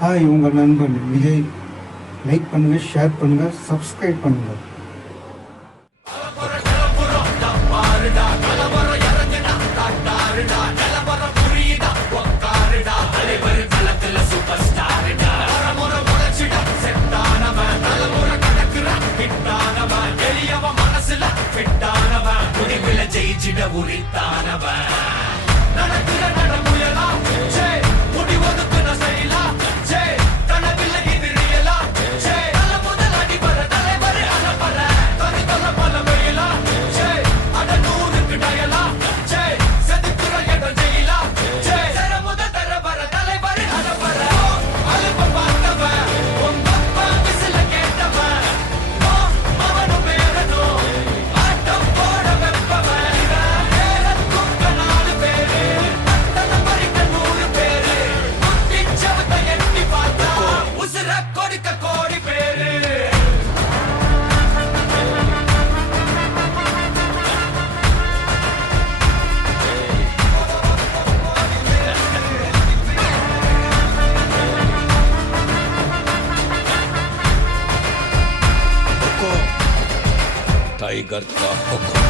Hi, உங்கள் நண்பன் Vijay. Like பண்ணுங்கள், ஷேர் பண்ணுங்கள், சப்ஸ்கிரைப் பண்ணுங்கள். ஜெயிச்சிட உரித்தானவன் நடக்கிற நடமுயலா முடிவதுக்கு நான் செய்யலாம் கனவில்லை இது ரியலா நல்ல முதல் அடிபர தலைவர் அலப்பற தனி தொல்ல பல வெயிலா அட நூறுக்கு டயலா செதுக்குற இடம் ஜெயிலா சிற முதல் தர வர தலைவர் அலப்பற அலுப்ப பார்த்தவன் உங்க அப்பா விசில கேட்டவன் அவனும் பேரனும் ஆட்டம் போட வெப்பவன் टाइगर का हुक्म